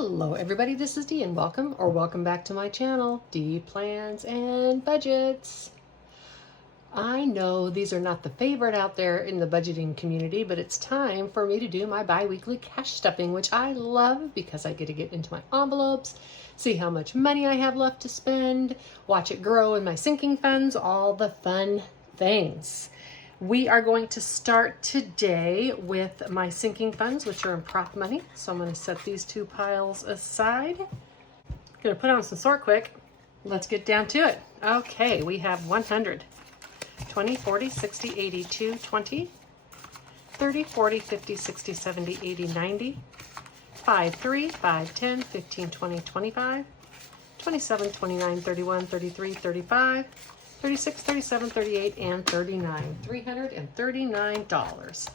Hello everybody, this is Dee and welcome back to my channel, Dee Plans and Budgets. I know these are not the favorite out there in the budgeting community, but it's time for me to do my bi-weekly cash stuffing, which I love because I get to get into my envelopes, see how much money I have left to spend, watch it grow in my sinking funds, all the fun things. We are going to start today with my sinking funds, which are in prop money. So I'm going to set these two piles aside. Going to put on some sort quick. Let's get down to it. Okay, we have 100, 20, 40, 60, 80, 2, 20, 30, 40, 50, 60, 70, 80, 90, 5, 3, 5, 10, 15, 20, 25, 27, 29, 31, 33, 35, 36, 37, 38, and 39. $339.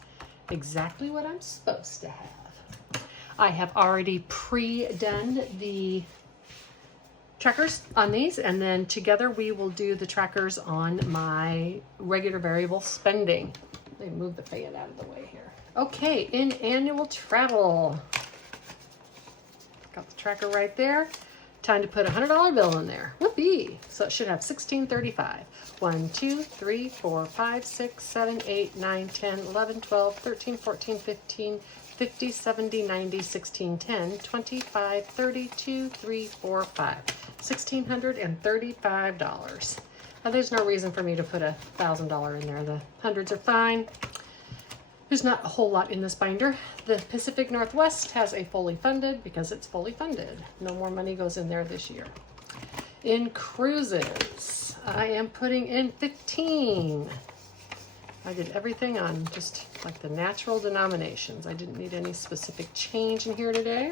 Exactly what I'm supposed to have. I have already pre-done the trackers on these, and then together we will do the trackers on my regular variable spending. Let me move the fan out of the way here. Okay, in annual travel. Got the tracker right there. Time to put a $100 bill in there. Whoopee! So it should have $16.35. 1, 2, 3, 4, 5, 6, 7, 8, 9, 10, 11, 12, 13, 14, 15, 50, 70, 90, 16, 10, 25, 32, 3, 4, 5. $1,635. Now there's no reason for me to put $1,000 in there. The hundreds are fine. There's not a whole lot in this binder. The Pacific Northwest has a fully funded because it's fully funded. No more money goes in there this year. In cruises, I am putting in 15. I did everything on just like the natural denominations. I didn't need any specific change in here today.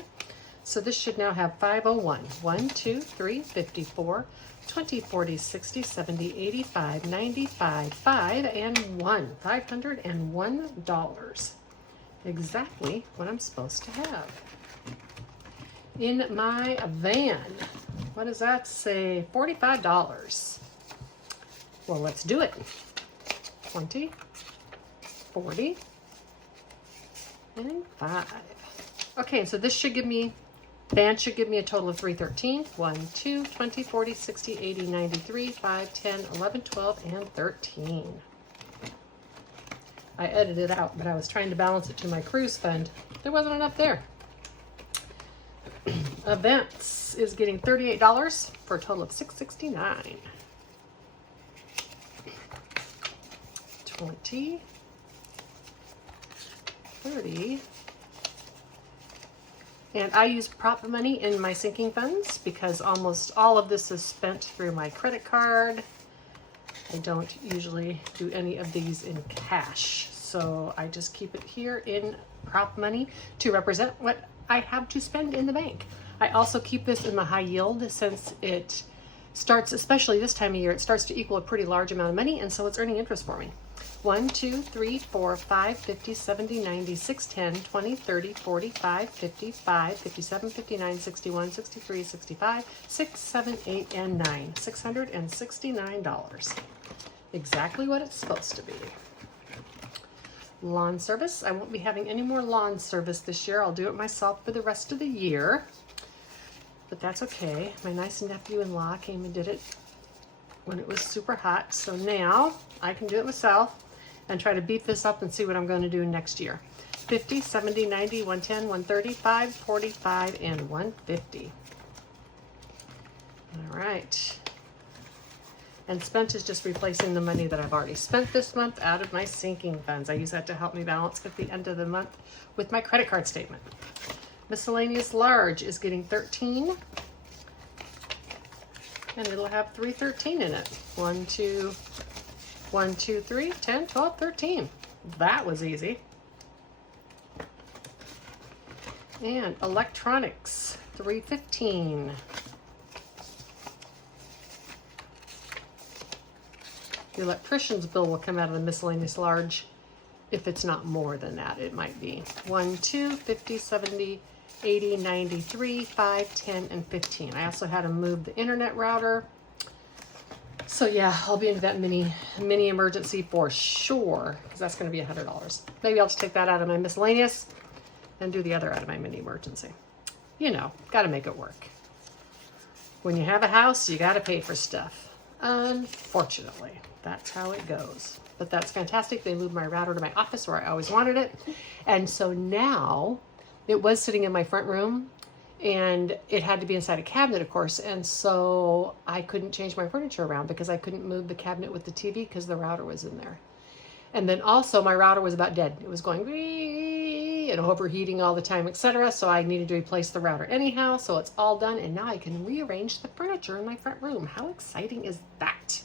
So this should now have 501. 1, 2, 3, 54, 20, 40, 60, 70, 85, 95, 5, and 1. $501. Exactly what I'm supposed to have. In my van, what does that say? $45. Well, let's do it. 20, 40, and 5. Okay, so this should give me, van should give me a total of 313. 1, 2, 20, 40, 60, 80, 93, 5, 10, 11, 12, and 13. I edited it out, but I was trying to balance it to my cruise fund. There wasn't enough there. Events is getting $38 for a total of $669. 20, 30, and I use prop money in my sinking funds because almost all of this is spent through my credit card. I don't usually do any of these in cash, so I just keep it here in prop money to represent what I have to spend in the bank. I also keep this in the high yield since it starts, especially this time of year, it starts to equal a pretty large amount of money, and so it's earning interest for me. 1, 2, 3, 4, 5, 50, 70, 90, 6, 10, 20, 30, 45, 55, 57, 59, 61, 63, 65, 6, 7, 8, and 9. $669. Exactly what it's supposed to be. Lawn service. I won't be having any more lawn service this year. I'll do it myself for the rest of the year. But that's okay. My nice nephew-in-law came and did it when it was super hot. So now I can do it myself and try to beat this up and see what I'm going to do next year. 50, 70, 90, 110, 135, 45, and 150. All right. And spent is just replacing the money that I've already spent this month out of my sinking funds. I use that to help me balance at the end of the month with my credit card statement. Miscellaneous large is getting 13. And it'll have 313 in it. 1, 2, 1, 2, 3, 10, 12, 13. That was easy. And electronics, 315. The electrician's bill will come out of the miscellaneous large. If it's not more than that, it might be. 1, 2, 50, 70, 80, 93, 5, 10, and 15. I also had to move the internet router. So yeah, I'll be in that mini emergency for sure, because that's going to be $100. Maybe I'll just take that out of my miscellaneous and do the other out of my mini emergency. you know, got to make it work. When you have a house, you got to pay for stuff. Unfortunately, that's how it goes. But that's fantastic. They moved my router to my office where I always wanted it. And so now it was sitting in my front room and it had to be inside a cabinet, of course. And so I couldn't change my furniture around because I couldn't move the cabinet with the TV because the router was in there. And then also my router was about dead. It was going and overheating all the time, etc. So I needed to replace the router anyhow. So it's all done. And now I can rearrange the furniture in my front room. How exciting is that?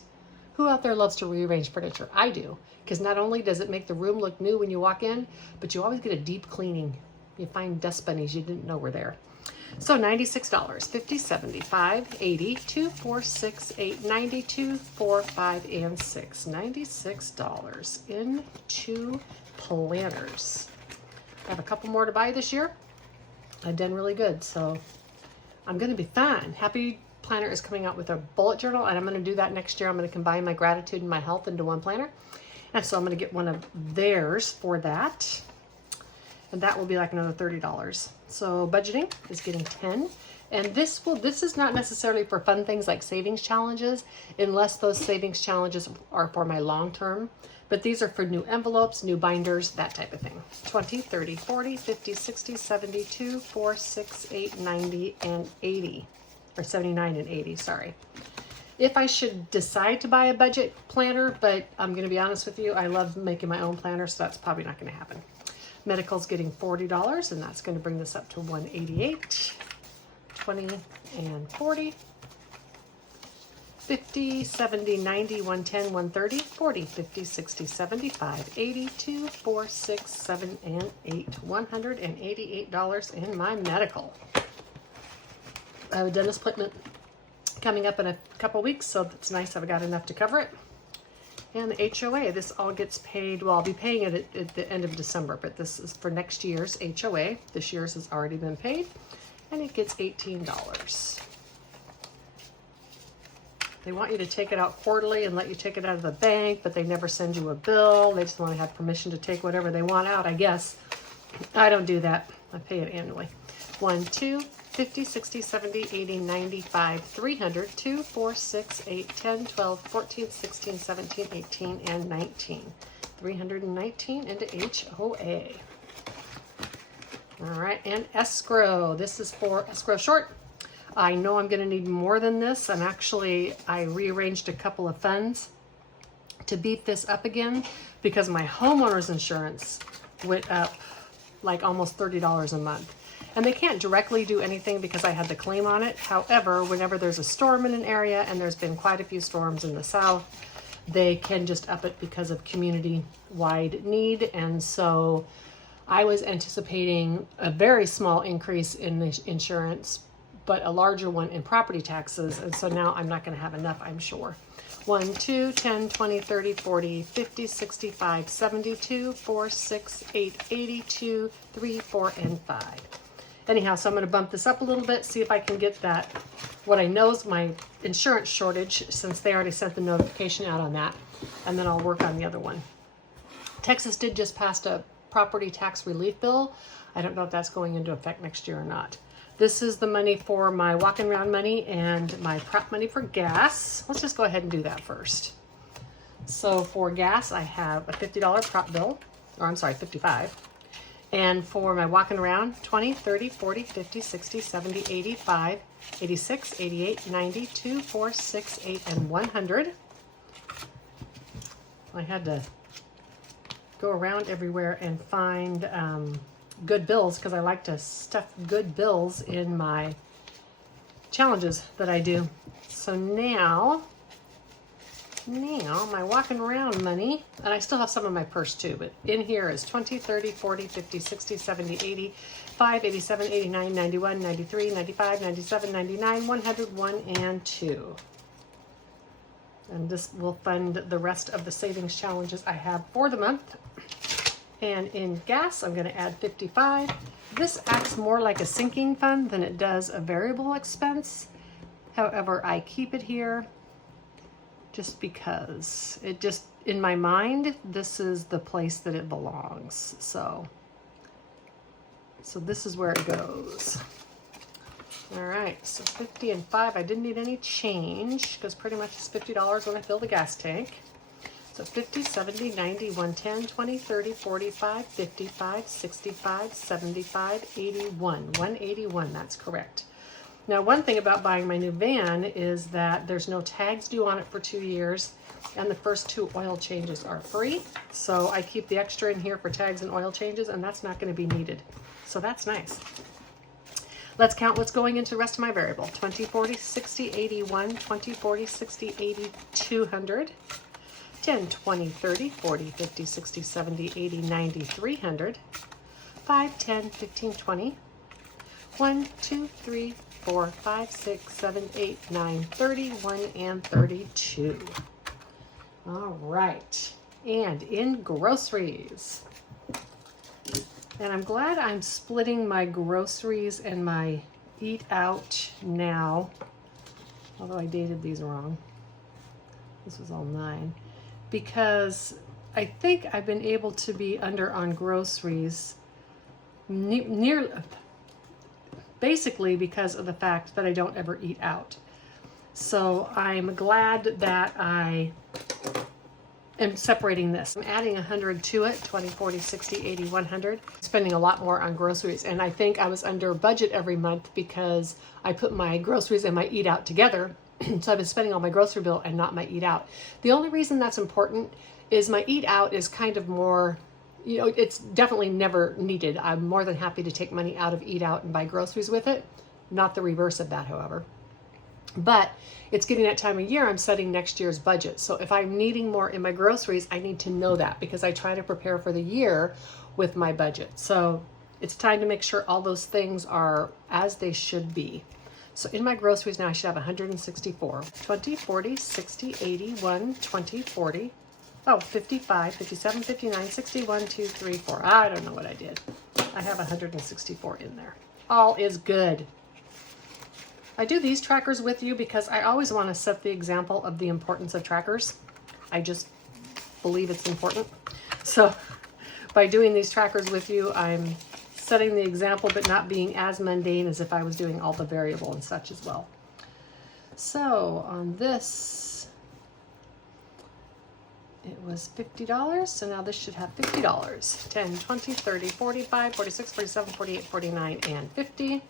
Who out there loves to rearrange furniture? I do. Because not only does it make the room look new when you walk in, but you always get a deep cleaning. You find dust bunnies you didn't know were there. So $96, 50, 75, 80, 2, 4, 6, 8, 92, 4, 5, and 6. $96 in 2 planners. I have a couple more to buy this year. I've done really good, so I'm going to be fine. Happy Planner is coming out with a bullet journal, and I'm going to do that next year. I'm going to combine my gratitude and my health into one planner. And so I'm going to get one of theirs for that. And that will be like another $30. So budgeting is getting 10. And this is not necessarily for fun things like savings challenges, unless those savings challenges are for my long term. But these are for new envelopes, new binders, that type of thing. 20, 30, 40, 50, 60, 72, 4, 6, 8, 90, and 80. Or 79 and 80, sorry. If I should decide to buy a budget planner, but I'm going to be honest with you, I love making my own planner, so that's probably not going to happen. Medical's getting $40, and that's going to bring this up to $188, 20 and 40, 50, 70, 90, 110, 130, 40, 50, 60, 75, 82, 4, 6, 7, and 8. $188 in my medical. I have a dentist appointment coming up in a couple weeks, so it's nice I've got enough to cover it. And the HOA, this all gets paid, well, I'll be paying it at the end of December, but this is for next year's HOA. This year's has already been paid, and it gets $18. They want you to take it out quarterly and let you take it out of the bank, but they never send you a bill. They just want to have permission to take whatever they want out, I guess. I don't do that. I pay it annually. 1, 2, 50, 60, 70, 80, 95, 300, 2, 4, 6, 8, 10, 12, 14, 16, 17, 18, and 19. 319 into HOA. All right, and escrow. This is for escrow short. I know I'm going to need more than this, and actually I rearranged a couple of funds to beef this up again because my homeowner's insurance went up like almost $30 a month. And they can't directly do anything because I had the claim on it. However, whenever there's a storm in an area, and there's been quite a few storms in the south, they can just up it because of community-wide need. And so I was anticipating a very small increase in the insurance, but a larger one in property taxes. And so now I'm not going to have enough, I'm sure. 1, 2, 10, 20, 30, 40, 50, 65, 72, 4, 6, 8, 82, 3, 4, and 5. Anyhow, so I'm going to bump this up a little bit, see if I can get that, what I know is my insurance shortage, since they already sent the notification out on that, and then I'll work on the other one. Texas did just pass a property tax relief bill. I don't know if that's going into effect next year or not. This is the money for my walking around money and my prop money for gas. Let's just go ahead and do that first. So for gas, I have a $50 prop bill, or I'm sorry, $55. And for my walking around, 20, 30, 40, 50, 60, 70, 85, 86, 88, 90, 2, 4, 6, 8, and 100. I had to go around everywhere and find good bills because I like to stuff good bills in my challenges that I do. So now my walking around money, and I still have some in my purse too, but in here is 20, 30, 40, 50, 60, 70, 80, 5, 87, 89, 91, 93, 95, 97, 99, 101, and 2. And this will fund the rest of the savings challenges I have for the month. And in gas, I'm going to add 55. This acts more like a sinking fund than it does a variable expense. However, I keep it here just because it just, in my mind, this is the place that it belongs. So this is where it goes. All right, so 50 and 5, I didn't need any change because pretty much it's $50 when I fill the gas tank. So 50, 70, 90, 110, 20, 30, 45, 55, 65, 75, 81. 181, that's correct. Now, one thing about buying my new van is that there's no tags due on it for 2 years, and the first 2 oil changes are free. So I keep the extra in here for tags and oil changes, and that's not going to be needed. So that's nice. Let's count what's going into the rest of my variable. 20, 40, 60, 81, 20, 40, 60, 80, 200. 10, 20, 30, 40, 50, 60, 70, 80, 90, 300. 5, 10, 15, 20. 1, 2, 3, 4, 5, 6, 7, 8, 9, 31, and 32. All right. And in groceries. And I'm glad I'm splitting my groceries and my eat out now. Although I dated these wrong. This was all 9. Because I think I've been able to be under on groceries basically because of the fact that I don't ever eat out. So I'm glad that I am separating this. I'm adding 100 to it, 20, 40, 60, 80, 100. Spending a lot more on groceries. And I think I was under budget every month because I put my groceries and my eat out together. So I've been spending on my grocery bill and not my eat out. The only reason that's important is my eat out is kind of more, you know, it's definitely never needed. I'm more than happy to take money out of eat out and buy groceries with it. Not the reverse of that, however. But it's getting that time of year I'm setting next year's budget. So if I'm needing more in my groceries, I need to know that because I try to prepare for the year with my budget. So it's time to make sure all those things are as they should be. So in my groceries now, I should have 164. 20, 40, 60, 81, 20, 40. Oh, 55, 57, 59, 61, 2, 3, 4. I don't know what I did. I have 164 in there. All is good. I do these trackers with you because I always want to set the example of the importance of trackers. I just believe it's important. So by doing these trackers with you, I'm setting the example, but not being as mundane as if I was doing all the variable and such as well. So on this, it was $50. So now this should have $50. 10, 20, 30, 45, 46, 47, 48, 49, and 50.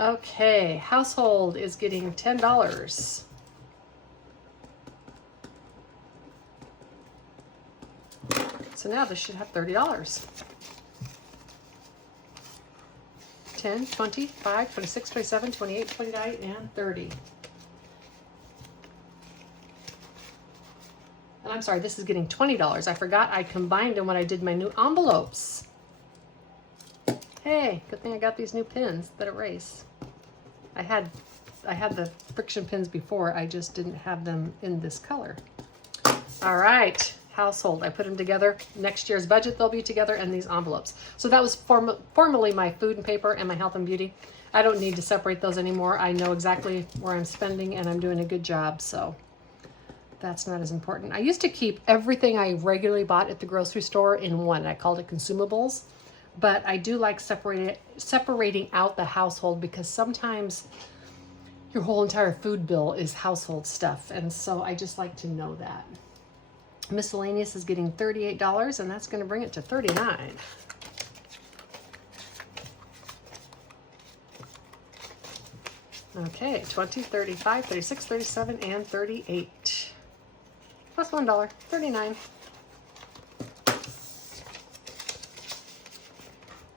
Okay, household is getting $10. So now this should have $30. 10, 20, 5, 26, 27, 28, 29, and 30. And I'm sorry, this is getting $20. I forgot I combined them when I did my new envelopes. Hey, good thing I got these new pins that erase. I had the friction pins before, I just didn't have them in this color. All right, household, I put them together. Next year's budget, they'll be together, and these envelopes. So that was formerly my food and paper and my health and beauty. I don't need to separate those anymore. I know exactly where I'm spending and I'm doing a good job, so that's not as important. I used to keep everything I regularly bought at the grocery store in one. I called it consumables. But I do like separating out the household because sometimes your whole entire food bill is household stuff. And so I just like to know that. Miscellaneous is getting $38, and that's going to bring it to $39. Okay, 20, 35, 36, 37, and 38. Plus $1, $39.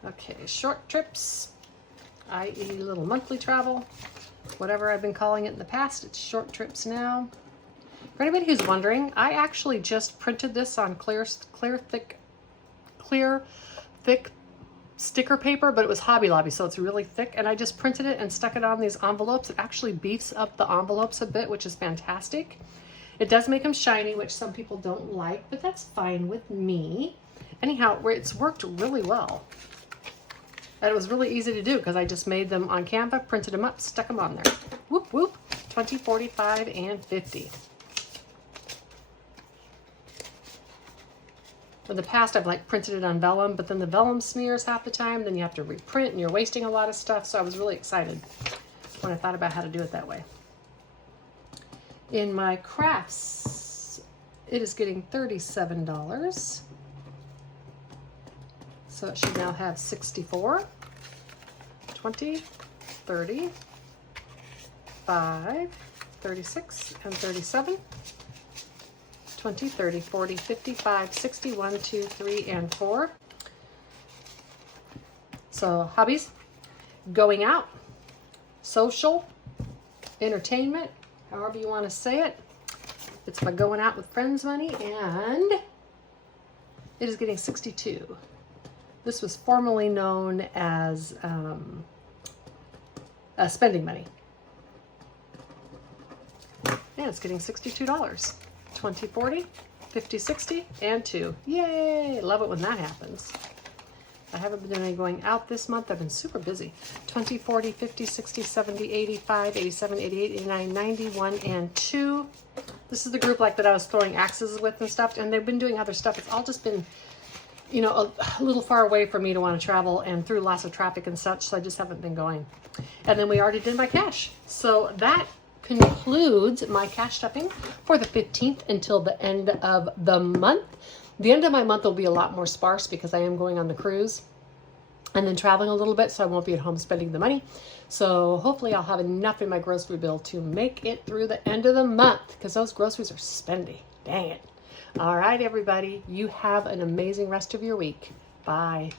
Okay, short trips, i.e. little monthly travel, whatever I've been calling it in the past, it's short trips now. For anybody who's wondering, I actually just printed this on clear thick sticker paper, but it was Hobby Lobby, so it's really thick, and I just printed it and stuck it on these envelopes. It actually beefs up the envelopes a bit, which is fantastic. It does make them shiny, which some people don't like, but that's fine with me. Anyhow, it's worked really well. And it was really easy to do because I just made them on Canva, printed them up, stuck them on there. Whoop, whoop, 20, 45, and 50. In the past, I've like printed it on vellum, but then the vellum smears half the time, then you have to reprint and you're wasting a lot of stuff. So I was really excited when I thought about how to do it that way. In my crafts, it is getting $37. So it should now have 64, 20, 30, 5, 36, and 37. 20, 30, 40, 55, 60, 1, 2, 3, and 4. So hobbies, going out, social, entertainment, however you want to say it. It's my going out with friends money, and it is getting 62. This was formerly known as spending money. And it's getting $62. 20, 40, 50, 60, and 2. Yay! Love it when that happens. I haven't been doing any going out this month. I've been super busy. 20, 40, 50, 60, 70, 85, 87, 88, 89, 91, and 2. This is the group like that I was throwing axes with and stuff, and they've been doing other stuff. It's all just been, you know, a little far away for me to want to travel and through lots of traffic and such, so I just haven't been going. And then we already did my cash. So that concludes my cash stuffing for the 15th until the end of the month. The end of my month will be a lot more sparse because I am going on the cruise and then traveling a little bit, so I won't be at home spending the money. So hopefully I'll have enough in my grocery bill to make it through the end of the month, because those groceries are spendy. Dang it. All right, everybody, you have an amazing rest of your week. Bye.